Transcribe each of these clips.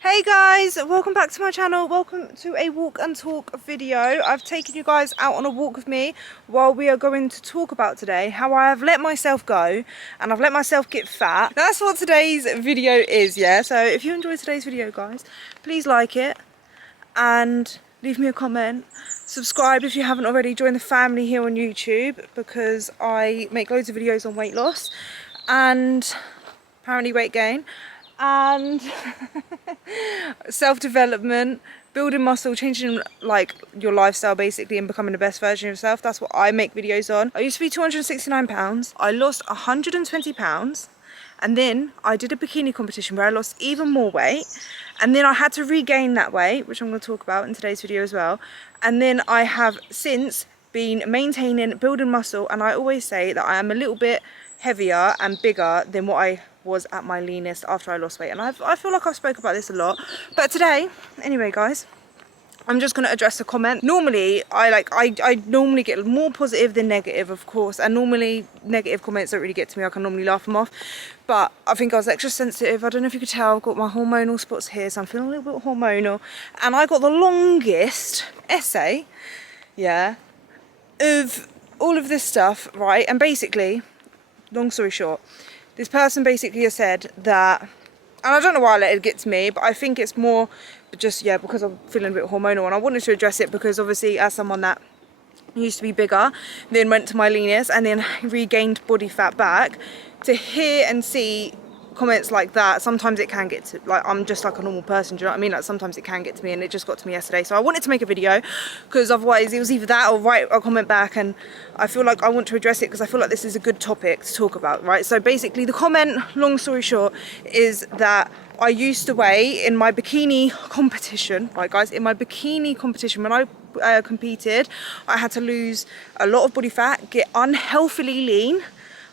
Hey guys, welcome back to my channel. Welcome to a walk and talk video. I've taken you guys out on a walk with me while we are going to talk about today how I have let myself go and I've let myself get fat. That's what today's video is, yeah? So if you enjoyed today's video, guys, please like it and leave me a comment. Subscribe if you haven't already. Join the family here on YouTube because I make loads of videos on weight loss and apparently weight gain and self-development, building muscle, changing like your lifestyle basically and becoming the best version of yourself. That's what I make videos on. I used to be 269 pounds. I lost 120 pounds and then I did a bikini competition where I lost even more weight, and then I had to regain that weight, which I'm going to talk about in today's video as well. And then I have since been maintaining, building muscle, and I always say that I am a little bit heavier and bigger than what I was at my leanest after I lost weight, and I feel like I've spoke about this a lot, but today, anyway guys, I'm just going to address a comment. Normally, I normally get more positive than negative, of course, and normally negative comments don't really get to me. I can normally laugh them off, but I think I was extra sensitive. I don't know if you could tell, I've got my hormonal spots here, so I'm feeling a little bit hormonal, and I got the longest essay, yeah, of all of this stuff, right? And basically, long story short, this person basically has said that, and I don't know why I let it get to me, but I think it's more just, yeah, because I'm feeling a bit hormonal, and I wanted to address it because obviously as someone that used to be bigger, then went to my leanest and then regained body fat back, to hear and see comments like that, sometimes it can get to, like, I'm just like a normal person, do you know what I mean? Like sometimes it can get to me, and it just got to me yesterday. So I wanted to make a video because otherwise it was either that or write a comment back, and I feel like I want to address it because I feel like this is a good topic to talk about, right? So basically the comment, long story short, is that I used to weigh in my bikini competition, right guys, in my bikini competition when I competed, I had to lose a lot of body fat, get unhealthily lean.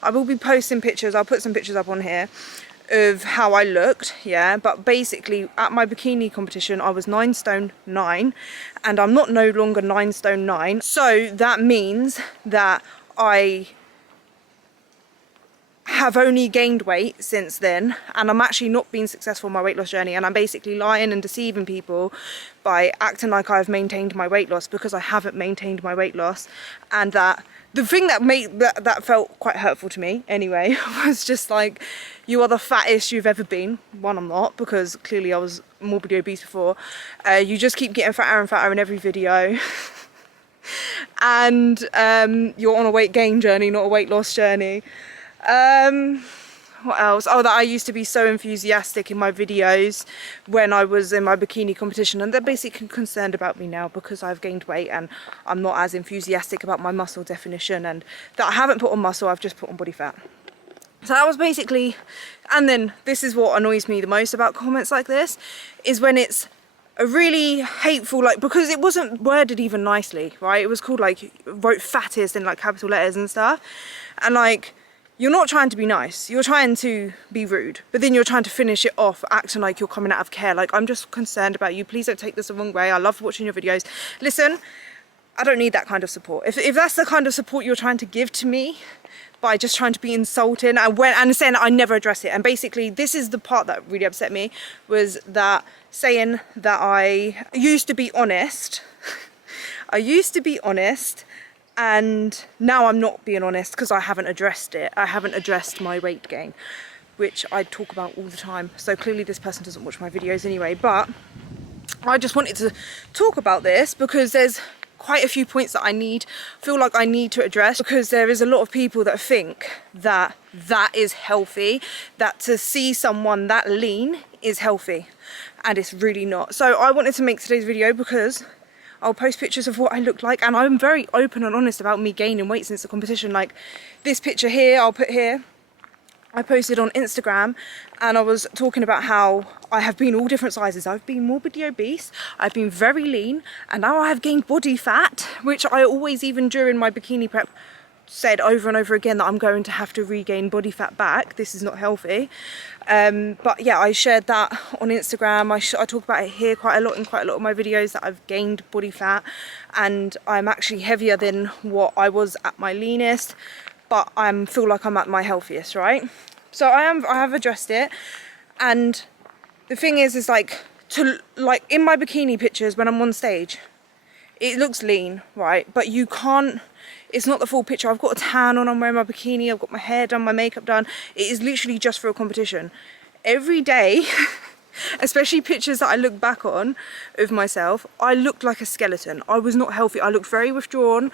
I will be posting pictures, I'll put some pictures up on here of how I looked, yeah, but basically at my bikini competition I was 9 stone 9, and I'm not no longer 9 stone 9, so that means that I have only gained weight since then, and I'm actually not being successful in my weight loss journey, and I'm basically lying and deceiving people by acting like I've maintained my weight loss, because I haven't maintained my weight loss. And that the thing that made that felt quite hurtful to me anyway was just like, you are the fattest you've ever been. One, I'm not, because clearly I was morbidly obese before. You just keep getting fatter and fatter in every video. And you're on a weight gain journey, not a weight loss journey. What else? Oh, that I used to be so enthusiastic in my videos when I was in my bikini competition, and they're basically concerned about me now because I've gained weight and I'm not as enthusiastic about my muscle definition, and that I haven't put on muscle, I've just put on body fat. So that was basically, and then this is what annoys me the most about comments like this, is when it's a really hateful, like, because it wasn't worded even nicely, right? It was called, like, wrote fattest in like capital letters and stuff, and like, you're not trying to be nice, you're trying to be rude, but then you're trying to finish it off acting like you're coming out of care. Like, I'm just concerned about you, please don't take this the wrong way, I love watching your videos. Listen, I don't need that kind of support. If that's the kind of support you're trying to give to me by just trying to be insulting and saying that I never address it, and basically this is the part that really upset me, was that saying that I used to be honest I used to be honest, and now I'm not being honest because I haven't addressed it. I haven't addressed my weight gain, which I talk about all the time. So clearly this person doesn't watch my videos anyway, but I just wanted to talk about this because there's quite a few points that I feel like I need to address, because there is a lot of people that think that that is healthy, that to see someone that lean is healthy, and it's really not. So I wanted to make today's video because I'll post pictures of what I look like, and I'm very open and honest about me gaining weight since the competition. Like this picture here, I'll put here, I posted on Instagram, and I was talking about how I have been all different sizes. I've been morbidly obese, I've been very lean, and now I have gained body fat, which I always, even during my bikini prep, said over and over again that I'm going to have to regain body fat back. This is not healthy. But yeah, I shared that on Instagram. I talk about it here quite a lot in quite a lot of my videos, that I've gained body fat and I'm actually heavier than what I was at my leanest, but I feel like I'm at my healthiest, right? So I have addressed it, and the thing is like, to, like, in my bikini pictures when I'm on stage, it looks lean, right? But you can't, it's not the full picture. I've got a tan on, I'm wearing my bikini, I've got my hair done, my makeup done. It is literally just for a competition. Every day, especially pictures that I look back on of myself, I looked like a skeleton. I was not healthy. I looked very withdrawn.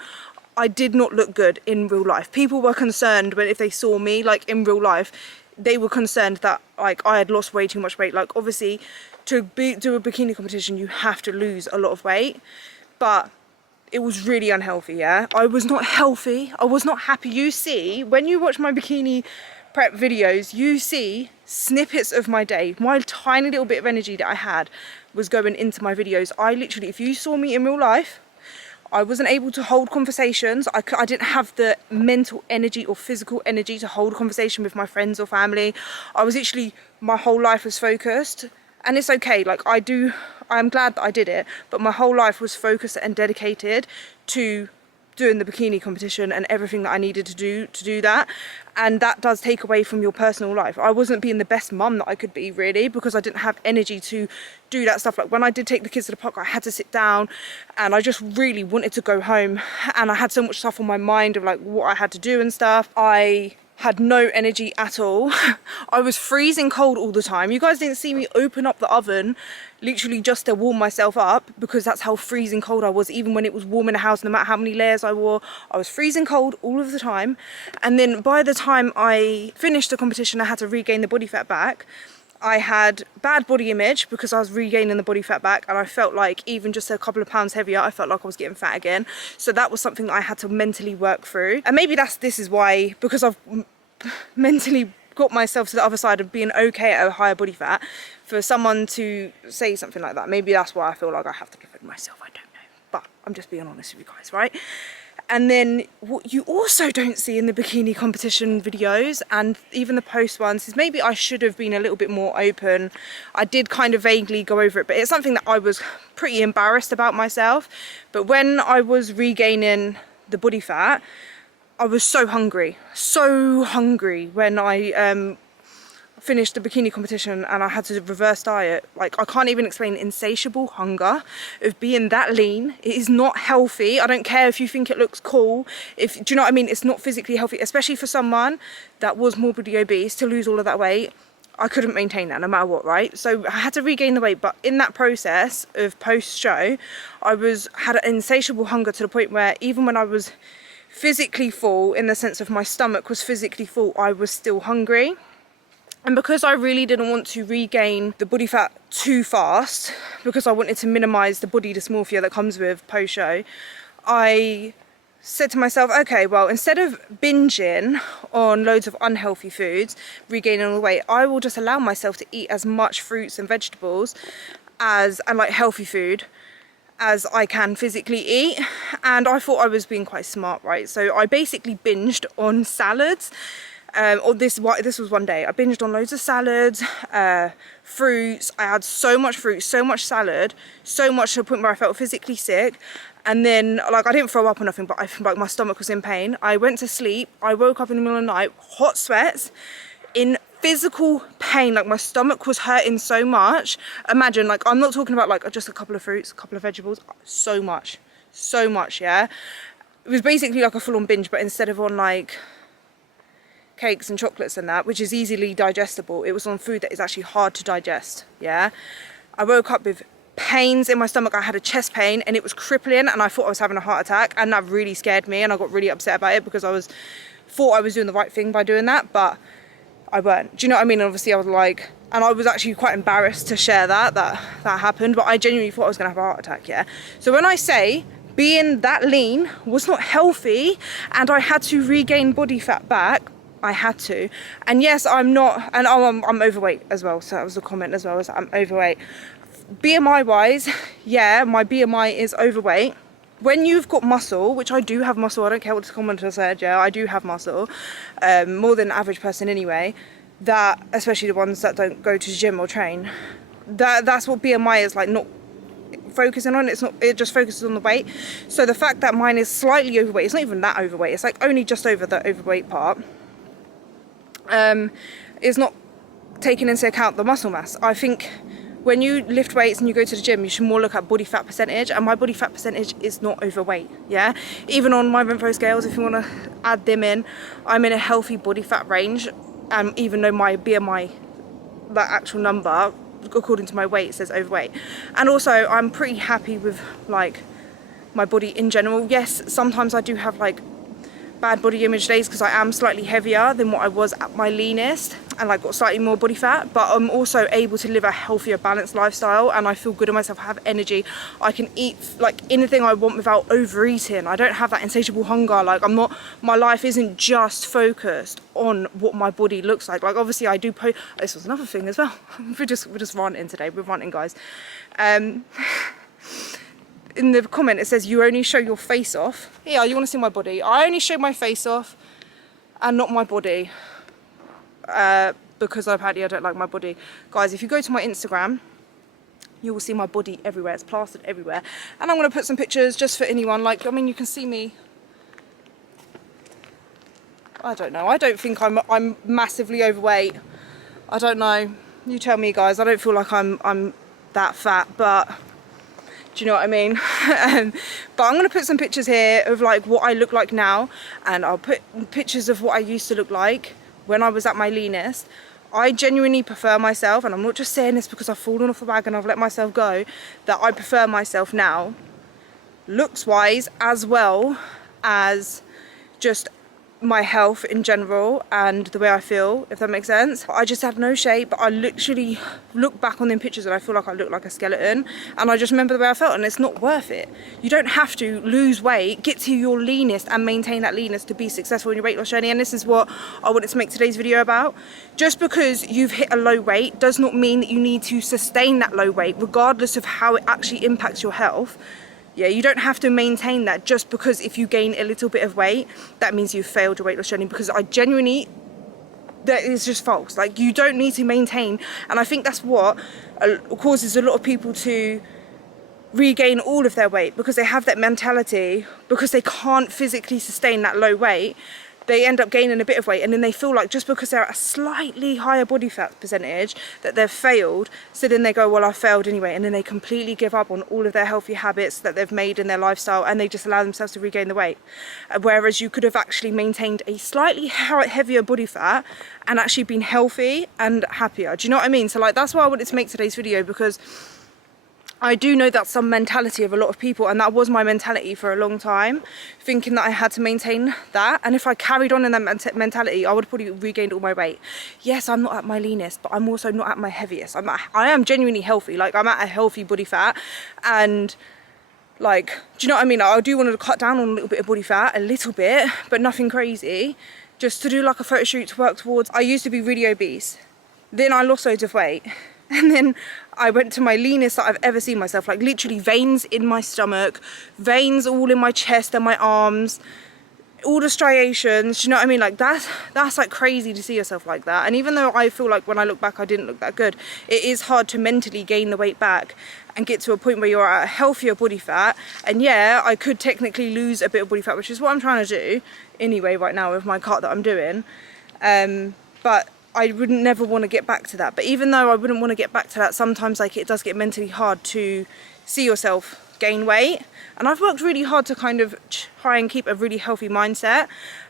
I did not look good in real life. People were concerned when, if they saw me, like, in real life, they were concerned that, like, I had lost way too much weight. Like, obviously, to do a bikini competition, you have to lose a lot of weight, but it was really unhealthy, yeah? I was not healthy. I was not happy. You see, when you watch my bikini prep videos, you see snippets of my day. My tiny little bit of energy that I had was going into my videos. I literally, if you saw me in real life, I wasn't able to hold conversations. I didn't have the mental energy or physical energy to hold a conversation with my friends or family. I was literally, my whole life was focused, and it's okay. Like, I'm glad that I did it, but my whole life was focused and dedicated to doing the bikini competition and everything that I needed to do that. And that does take away from your personal life. I wasn't being the best mum that I could be, really, because I didn't have energy to do that stuff. Like, when I did take the kids to the park, I had to sit down and I just really wanted to go home, and I had so much stuff on my mind of, like, what I had to do and stuff. I had no energy at all. I was freezing cold all the time. You guys didn't see me open up the oven literally just to warm myself up, because that's how freezing cold I was. Even when it was warm in the house, no matter how many layers I wore, I was freezing cold all of the time. And then by the time I finished the competition, I had to regain the body fat back. I had bad body image because I was regaining the body fat back, and I felt like even just a couple of pounds heavier, I felt like I was getting fat again. So that was something that I had to mentally work through. And maybe this is why, because I've mentally got myself to the other side of being okay at a higher body fat, for someone to say something like that, maybe that's why I feel like I have to defend myself. I don't know, but I'm just being honest with you guys, right? And then what you also don't see in the bikini competition videos, and even the post ones, is maybe I should have been a little bit more open. I did kind of vaguely go over it, but it's something that I was pretty embarrassed about myself. But when I was regaining the body fat, I was so hungry when I finished the bikini competition and I had to reverse diet. Like, I can't even explain insatiable hunger of being that lean. It is not healthy. I don't care if you think it looks cool. Do you know what I mean? It's not physically healthy, especially for someone that was morbidly obese, to lose all of that weight. I couldn't maintain that no matter what, right? So I had to regain the weight, but in that process of post-show, I had an insatiable hunger to the point where even when I was physically full, in the sense of my stomach was physically full, I was still hungry. And because I really didn't want to regain the body fat too fast, because I wanted to minimize the body dysmorphia that comes with post-show, I said to myself, okay, well, instead of binging on loads of unhealthy foods, regaining all the weight, I will just allow myself to eat as much fruits and vegetables and like healthy food as I can physically eat. And I thought I was being quite smart, right? So I basically binged on salads. This was one day. I binged on loads of salads, fruits. I had so much fruit, so much salad, so much to the point where I felt physically sick. And then, like, I didn't throw up or nothing, but I felt like my stomach was in pain. I went to sleep. I woke up in the middle of the night, hot sweats, in physical pain. Like, my stomach was hurting so much. Imagine, like, I'm not talking about like just a couple of fruits, a couple of vegetables, so much, yeah. It was basically like a full-on binge, but instead of on like cakes and chocolates and that, which is easily digestible, it was on food that is actually hard to digest, yeah. I woke up with pains in my stomach. I had a chest pain and it was crippling, and I thought I was having a heart attack, and that really scared me, and I got really upset about it because I thought I was doing the right thing by doing that, but I weren't. Do you know what I mean? And obviously I was like, and I was actually quite embarrassed to share that happened, but I genuinely thought I was gonna have a heart attack, yeah. So when I say being that lean was not healthy and I had to regain body fat back, I had to. And yes, I'm not, and I'm overweight as well, so that was a comment as well, as I'm overweight. BMI wise, yeah, my BMI is overweight. When you've got muscle, which I do have muscle, I don't care what the commenter said, yeah, I do have muscle, more than the average person anyway, that, especially the ones that don't go to the gym or train, that's what BMI is like, not focusing on. It just focuses on the weight. So the fact that mine is slightly overweight, it's not even that overweight, it's like only just over the overweight part, is not taking into account the muscle mass. I think when you lift weights and you go to the gym, you should more look at body fat percentage, and my body fat percentage is not overweight. Yeah, even on my Renfro scales, if you want to add them in, I'm in a healthy body fat range, even though my BMI, that actual number according to my weight, says overweight. And also I'm pretty happy with like my body in general. Yes, sometimes I do have like bad body image days because I am slightly heavier than what I was at my leanest, and like got slightly more body fat, but I'm also able to live a healthier, balanced lifestyle, and I feel good in myself. I have energy, I can eat like anything I want without overeating. I don't have that insatiable hunger. Like I'm not, my life isn't just focused on what my body looks like. Like obviously I do post, this was another thing as well. we're just ranting today, we're ranting, guys. In the comment it says you only show your face off. Yeah, you want to see my body? I only show my face off and not my body, because apparently I don't like my body. Guys, if you go to my Instagram, you will see my body everywhere. It's plastered everywhere, and I'm going to put some pictures just for anyone. Like, I mean, you can see me. I don't know, I don't think I'm massively overweight. I don't know, you tell me, guys. I don't feel like I'm that fat, but do you know what I mean? But I'm going to put some pictures here of like what I look like now, and I'll put pictures of what I used to look like when I was at my leanest. I genuinely prefer myself, and I'm not just saying this because I've fallen off the wagon, I've let myself go, that I prefer myself now, looks wise, as well as just my health in general and the way I feel, if that makes sense. I just had no shape. I literally look back on them pictures and I feel like I look like a skeleton, and I just remember the way I felt, and it's not worth it. You don't have to lose weight, get to your leanest and maintain that leanness to be successful in your weight loss journey. And this is what I wanted to make today's video about. Just because you've hit a low weight does not mean that you need to sustain that low weight, regardless of how it actually impacts your health. Yeah, you don't have to maintain that just because if you gain a little bit of weight, that means you've failed your weight loss journey, because I genuinely, that is just false. Like, you don't need to maintain, and I think that's what causes a lot of people to regain all of their weight, because they have that mentality, because they can't physically sustain that low weight, they end up gaining a bit of weight, and then they feel like just because they're at a slightly higher body fat percentage that they've failed. So then they go, well, I failed anyway, and then they completely give up on all of their healthy habits that they've made in their lifestyle, and they just allow themselves to regain the weight. Whereas you could have actually maintained a slightly heavier body fat and actually been healthy and happier. Do you know what I mean? So like, that's why I wanted to make today's video, because I do know that's some mentality of a lot of people, and that was my mentality for a long time, thinking that I had to maintain that. And if I carried on in that mentality, I would have probably regained all my weight. Yes, I'm not at my leanest, but I'm also not at my heaviest. I am genuinely healthy. Like, I'm at a healthy body fat, and like, do you know what I mean? I do want to cut down on a little bit of body fat, a little bit, but nothing crazy, just to do like a photo shoot to work towards. I used to be really obese, then I lost loads of weight, and then I went to my leanest that I've ever seen myself, like literally veins in my stomach, veins all in my chest and my arms, all the striations. Do you know what I mean? Like, that's like crazy to see yourself like that. And even though I feel like when I look back I didn't look that good, it is hard to mentally gain the weight back and get to a point where you're at a healthier body fat. And yeah, I could technically lose a bit of body fat, which is what I'm trying to do anyway right now with my cut that I'm doing, but I would never want to get back to that. But even though I wouldn't want to get back to that, sometimes like it does get mentally hard to see yourself gain weight. And I've worked really hard to kind of try and keep a really healthy mindset,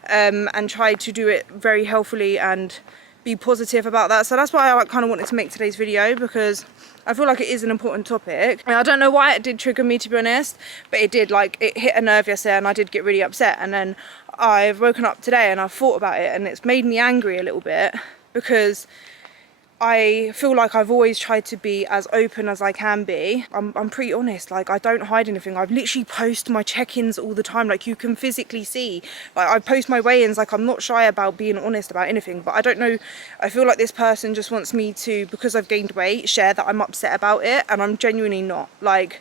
and try to do it very healthily and be positive about that. So that's why I kind of wanted to make today's video, because I feel like it is an important topic. And I don't know why it did trigger me, to be honest, but it did. Like, it hit a nerve yesterday and I did get really upset. And then I've woken up today and I've thought about it, and it's made me angry a little bit, because I feel like I've always tried to be as open as I can be. I'm pretty honest. Like, I don't hide anything. I've literally post my check-ins all the time. Like, you can physically see. Like, I post my weigh-ins. Like, I'm not shy about being honest about anything. But I don't know. I feel like this person just wants me to, because I've gained weight, share that I'm upset about it. And I'm genuinely not. Like,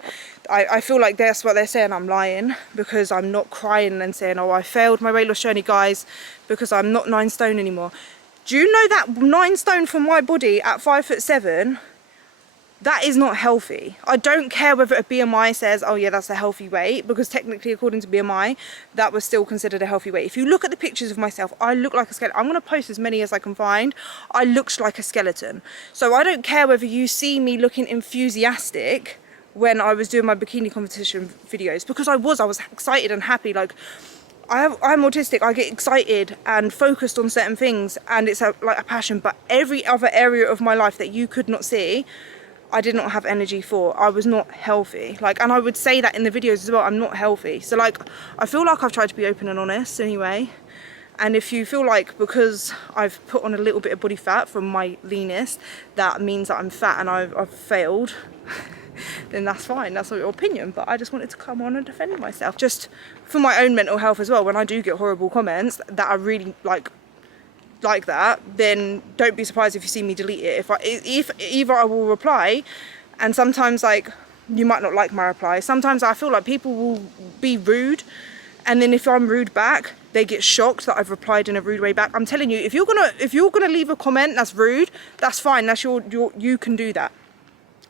I feel like that's what they're saying. I'm lying, because I'm not crying and saying, oh, I failed my weight loss journey, guys, because I'm not 9 stone anymore. Do you know that 9 stone for my body at 5'7" that is not healthy. I don't care whether a BMI says, oh yeah, that's a healthy weight, because technically according to BMI, that was still considered a healthy weight. If you look at the pictures of myself, I look like a skeleton. I'm gonna post as many as I can find. I looked like a skeleton. So I don't care whether you see me looking enthusiastic when I was doing my bikini competition videos, because I was excited and happy. Like, I'm autistic, I get excited and focused on certain things, and it's like a passion. But every other area of my life that you could not see, I did not have energy for. I was not healthy. Like, and I would say that in the videos as well, I'm not healthy. So like, I feel like I've tried to be open and honest anyway. And if you feel like because I've put on a little bit of body fat from my leanest, that means that I'm fat and I've failed, then that's fine, that's not your opinion. But I just wanted to come on and defend myself, just for my own mental health as well. When I do get horrible comments that are really like that, then don't be surprised if you see me delete it. If either I will reply, and sometimes like you might not like my reply. Sometimes I feel like people will be rude, and then if I'm rude back, they get shocked that I've replied in a rude way back. I'm telling you, if you're gonna leave a comment that's rude, that's fine. That's you can do that.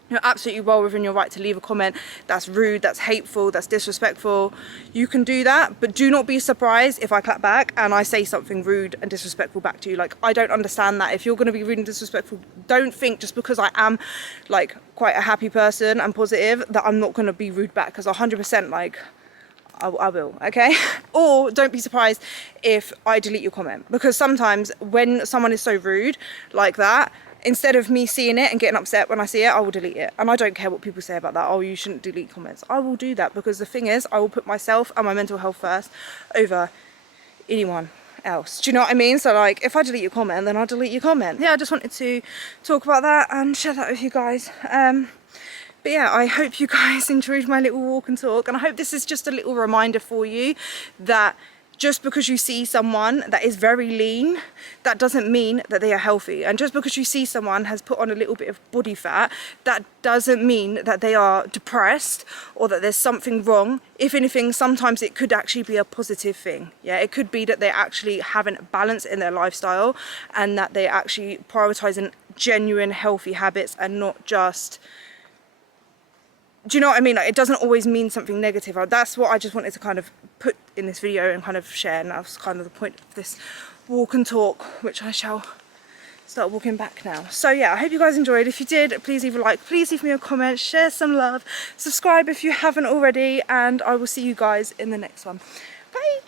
You're absolutely well within your right to leave a comment that's rude, that's hateful, that's disrespectful. You can do that, but do not be surprised if I clap back and I say something rude and disrespectful back to you. Like, I don't understand that. If you're going to be rude and disrespectful, don't think just because I am like quite a happy person and positive that I'm not going to be rude back, because 100% like I will, okay? Or don't be surprised if I delete your comment, because sometimes when someone is so rude like that, instead of me seeing it and getting upset when I see it, I will delete it. And I don't care what people say about that. Oh, you shouldn't delete comments. I will do that, because the thing is, I will put myself and my mental health first over anyone else. Do you know what I mean? So like, if I delete your comment, then I'll delete your comment. Yeah, I just wanted to talk about that and share that with you guys. But yeah, I hope you guys enjoyed my little walk and talk, and I hope this is just a little reminder for you that just because you see someone that is very lean, that doesn't mean that they are healthy. And just because you see someone has put on a little bit of body fat, that doesn't mean that they are depressed or that there's something wrong. If anything, sometimes it could actually be a positive thing. Yeah, it could be that they're actually having balance in their lifestyle, and that they're actually prioritizing genuine healthy habits and not just, do you know what I mean? Like, it doesn't always mean something negative. That's what I just wanted to kind of put in this video and kind of share, and that was kind of the point of this walk and talk, which I shall start walking back now. So yeah, I hope you guys enjoyed. If you did, please leave a like, please leave me a comment, share some love, subscribe if you haven't already, and I will see you guys in the next one. Bye!